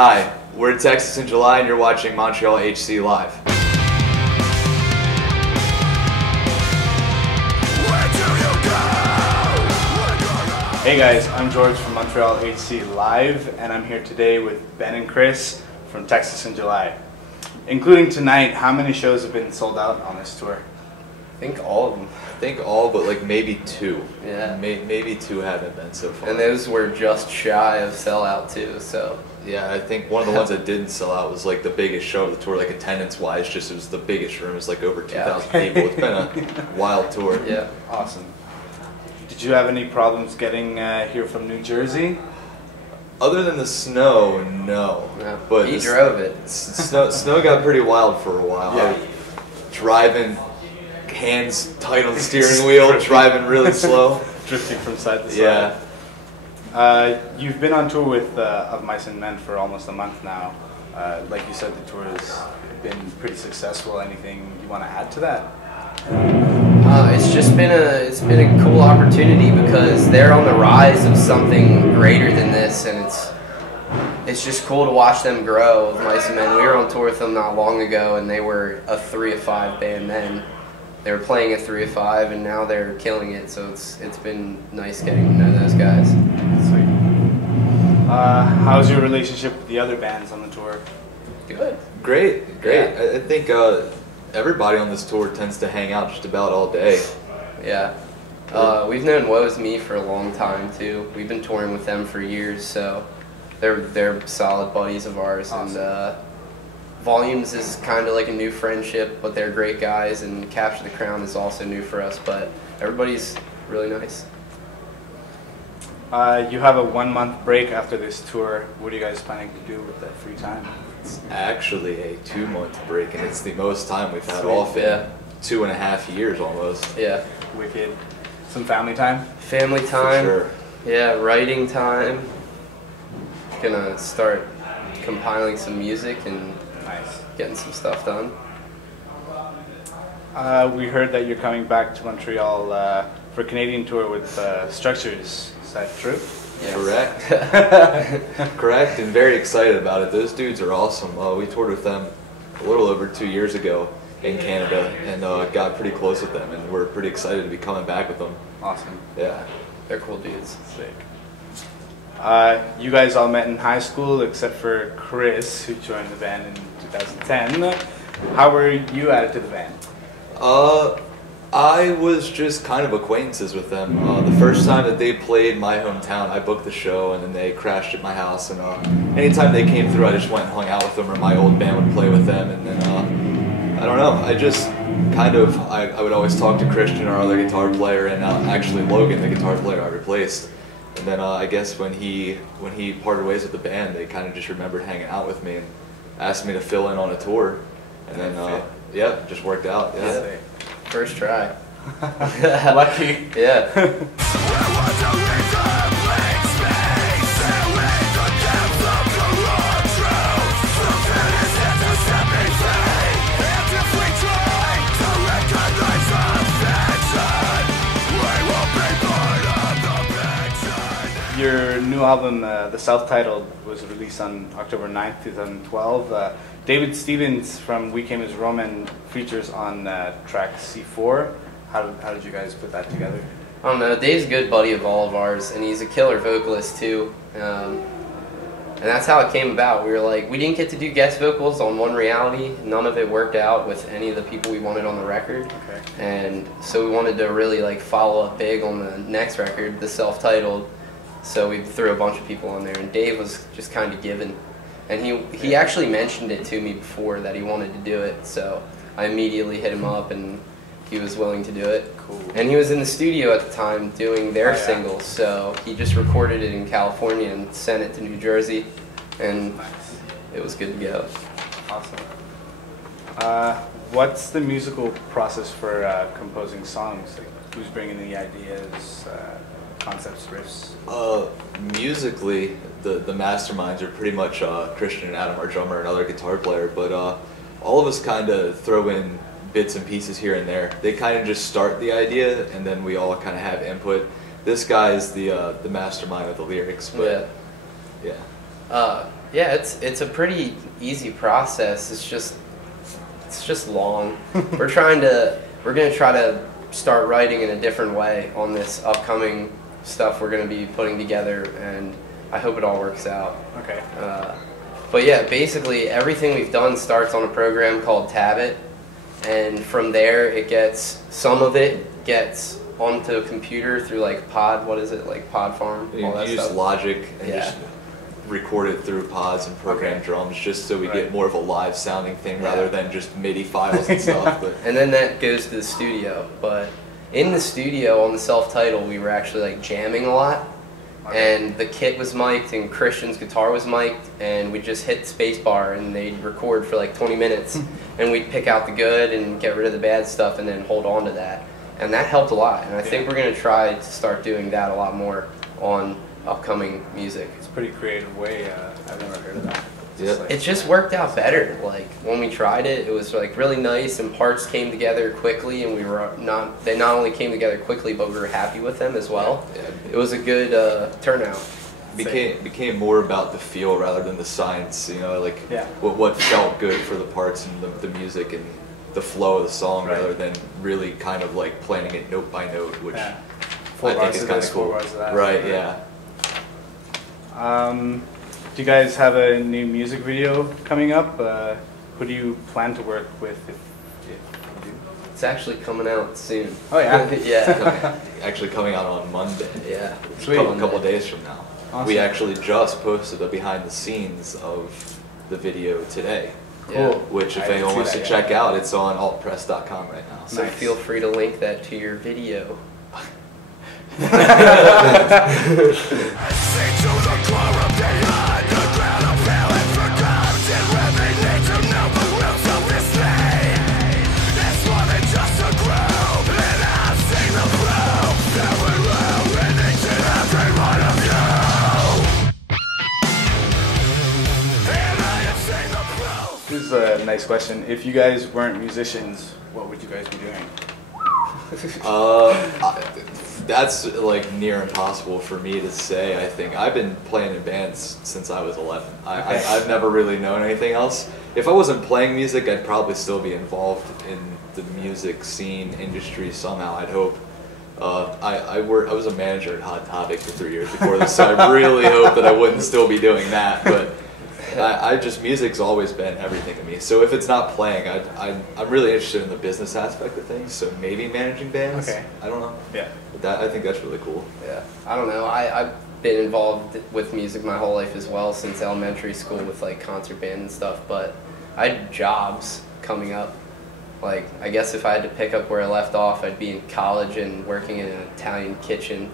Hi, we're in Texas in July and you're watching Montreal HC Live. Hey guys, I'm George from Montreal HC Live, and I'm here today with Ben and Chris from Texas in July. Including tonight, how many shows have been sold out on this tour? I think all of them. I think all but like maybe two. Yeah. Maybe two haven't been so far. And those were just shy of sellout too, so. Yeah, I think one of the ones that didn't sell out was like the biggest show of the tour, like attendance-wise, just it was the biggest room. It was like over 2,000 people. It's been a wild tour. Yeah. Awesome. Did you have any problems getting here from New Jersey? Other than the snow, no. Yeah. But he drove it. Snow got pretty wild for a while. Yeah. Driving, hands tight on the steering wheel, driving really slow. Drifting from side to side. Yeah. You've been on tour with Of Mice and Men for almost a month now. Like you said, the tour has been pretty successful. Anything you want to add to that? It's been a cool opportunity because they're on the rise of something greater than this, and it's just cool to watch them grow. Of Mice and Men, we were on tour with them not long ago, and they were a 3 of 5 band then. They were playing a 3 of 5, and now they're killing it. So it's been nice getting to know those guys. Sweet. How's your relationship with the other bands on the tour? Good. Great. Yeah. I think everybody on this tour tends to hang out just about all day. Yeah. We've known Woe Is Me for a long time too. We've been touring with them for years, so they're solid buddies of ours. Awesome. And Volumes is kind of like a new friendship, but they're great guys. And Capture the Crown is also new for us, but everybody's really nice. You have a 1-month break after this tour. What are you guys planning to do with that free time? It's actually a 2-month break, and it's the most time we've had Sweet. off in Yeah. 2.5 years almost. Yeah. Wicked. Some family time? Family time. For sure. Yeah, writing time. Gonna start compiling some music and Nice. getting some stuff done. We heard that you're coming back to Montreal for a Canadian tour with Structures. Is that true? Yes. Correct. Correct, and very excited about it. Those dudes are awesome. We toured with them a little over 2 years ago in Canada and got pretty close with them, and we're pretty excited to be coming back with them. Awesome. Yeah. They're cool dudes. Sick. You guys all met in high school except for Chris, who joined the band in 2010. How were you added to the band? I was just kind of acquaintances with them. The first time that they played my hometown, I booked the show, and then they crashed at my house. And anytime they came through, I just went and hung out with them, or my old band would play with them. And then I don't know, I just kind of I would always talk to Christian, our other guitar player, and actually Logan, the guitar player I replaced. And then I guess when he parted ways with the band, they kind of just remembered hanging out with me and asked me to fill in on a tour. And then yeah, it just worked out. Yeah. First try. Lucky. Yeah. Your new album, the self-titled, was released on October 9th, 2012. David Stevens from We Came as Roman features on track C4. How did you guys put that together? I don't know. Dave's a good buddy of all of ours, and he's a killer vocalist too. And that's how it came about. We were like, we didn't get to do guest vocals on One Reality. None of it worked out with any of the people we wanted on the record. Okay. And so we wanted to really like follow up big on the next record, the self-titled. So we threw a bunch of people on there, and Dave was just kind of given. And he actually mentioned it to me before that he wanted to do it, so I immediately hit him up, and he was willing to do it. Cool. And he was in the studio at the time doing their singles, so he just recorded it in California and sent it to New Jersey, and Nice. it was good to go. Awesome. What's the musical process for composing songs? Like, who's bringing the ideas, concepts, riffs? Musically, the masterminds are pretty much Christian and Adam, our drummer, and other guitar player, but all of us kind of throw in bits and pieces here and there. They kind of just start the idea, and then we all kind of have input. This guy is the mastermind of the lyrics, but yeah. Yeah, it's a pretty easy process. It's just long. We're gonna try to start writing in a different way on this upcoming stuff we're gonna be putting together, and I hope it all works out. Okay. But yeah, basically everything we've done starts on a program called Tabit, and from there some of it gets onto a computer through like Pod Farm, You all that use stuff. Logic and Yeah. just record it through pods and program drums, just so we get more of a live sounding thing rather than just MIDI files and stuff. But And then that goes to the studio. But in the studio on the self-titled, we were actually like jamming a lot. And the kit was mic'd and Christian's guitar was mic'd, and we'd just hit spacebar and they'd record for like 20 minutes and we'd pick out the good and get rid of the bad stuff and then hold on to that. And that helped a lot. And I think we're going to try to start doing that a lot more on upcoming music. It's a pretty creative way. I've never heard of that. Yep. It just worked out better. Like when we tried it, it was like really nice, and parts came together quickly, and they not only came together quickly, but we were happy with them as well. Yeah. It was a good turnout. became more about the feel rather than the science, you know, like what felt good for the parts and the music and the flow of the song rather than really kind of like planning it note by note, which I think is kind of cool. Right, yeah. Do you guys have a new music video coming up? Who do you plan to work with if you do? It's actually coming out soon. Oh yeah? Yeah. Actually coming out on Monday. Yeah. Sweet. A couple of days from now. Awesome. We actually just posted a behind the scenes of the video today. Cool. Which if I didn't anyone see wants that to yet. check out, it's on altpress.com right now. So feel free to link that to your video. This is a nice question. If you guys weren't musicians, what would you guys be doing? That's like near impossible for me to say. I think I've been playing in bands since I was 11. I've never really known anything else. If I wasn't playing music, I'd probably still be involved in the music scene industry somehow. I'd hope. I was a manager at Hot Topic for 3 years before this, so I really hope that I wouldn't still be doing that. But music's always been everything to me. So if it's not playing, I'm really interested in the business aspect of things. So maybe managing bands. Okay. I don't know. Yeah. But I think that's really cool. Yeah. I don't know. I've been involved with music my whole life as well, since elementary school with like concert band and stuff. But I had jobs coming up. Like, I guess if I had to pick up where I left off, I'd be in college and working in an Italian kitchen,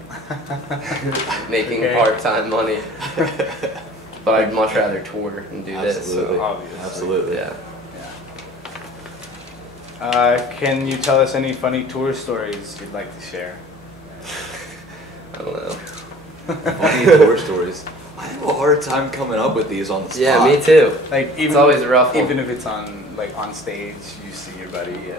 making part-time money. But I'd much rather tour and do this. So. Obviously. Absolutely. Yeah. Can you tell us any funny tour stories you'd like to share? I don't know. Funny tour stories. I have a hard time coming up with these on the spot. Yeah, me too. Like even It's always a rough one. Even if it's on stage, you see your buddy.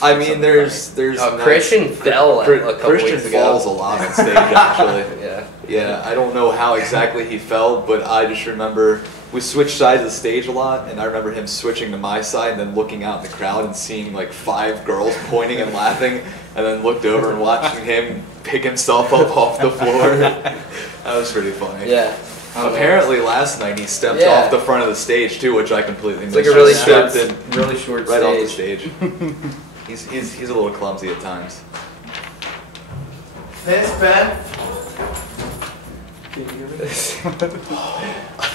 I mean, there's Christian fell a couple Christian weeks ago. falls a lot on stage actually. Yeah. Yeah, I don't know how exactly he fell, but I just remember we switched sides of the stage a lot, and I remember him switching to my side and then looking out in the crowd and seeing like 5 girls pointing and laughing, and then looked over and watching him pick himself up off the floor. That was pretty funny. Yeah. Apparently last night he stepped off the front of the stage too, which I completely missed. It's like a really He short, stepped in really short right off the stage. stage. He's a little clumsy at times. This, Ben?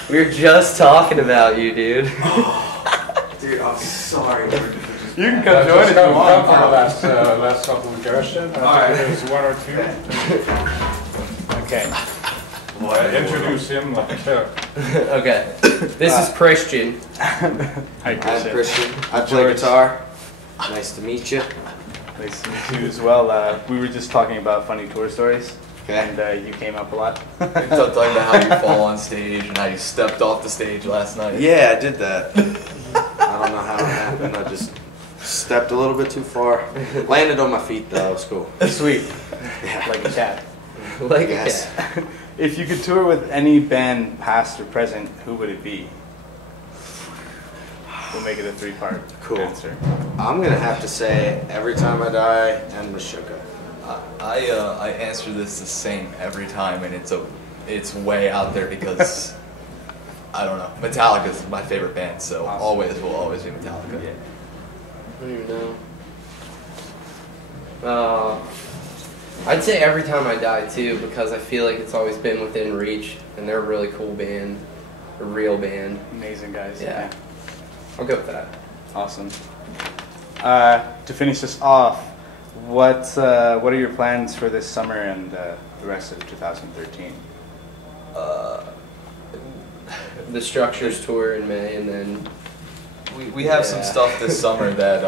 We were just talking about you, dude. Dude, I'm sorry. You can come join us. Come on for the last couple of questions. Alright. There's one or two. Okay. Introduce him like Okay. This is Christian. Hi, I'm Christian. Christian. I play guitar. Nice to meet you. Nice to meet you as well. We were just talking about funny tour stories, Okay. and you came up a lot. Talking about how you fall on stage and how you stepped off the stage last night. Yeah, I did that. I don't know how it happened. I just stepped a little bit too far. Landed on my feet though. It was cool. Sweet. Yeah. Like a cat. Like Yes. If you could tour with any band, past or present, who would it be? We'll make it a three-part answer. I'm gonna have to say Every Time I Die and Meshuggah. I answer this the same every time, and it's way out there because I don't know. Metallica is my favorite band, so Awesome. will always be Metallica. Yeah. I don't even know. I'd say Every Time I Die too, because I feel like it's always been within reach, and they're a really cool band, a real band. Amazing guys. Yeah. I'll go with that. Awesome. To finish this off, what are your plans for this summer and the rest of 2013? The Structures tour in May, and then We have some Yeah. stuff this summer that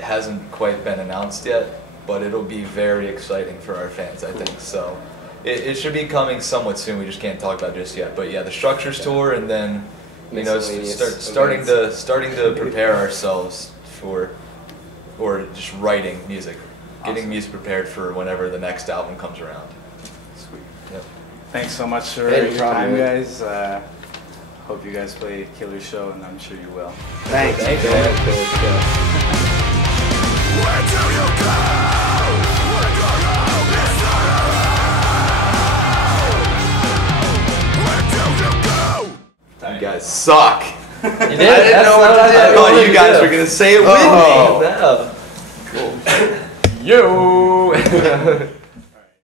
hasn't quite been announced yet, but it'll be very exciting for our fans, I think. So it should be coming somewhat soon. We just can't talk about it just yet. But yeah, the Structures tour, and then Miscellaneous starting to prepare ourselves for, or just writing music, getting music prepared for whenever the next album comes around. Sweet. Yep. Thanks so much for Hey, no your problem, time, man. guys. Hope you guys play a killer show, and I'm sure you will. Thank you. You guys suck. You did? I didn't know what to do. I thought you guys were gonna say it with me. No. Cool. Yo!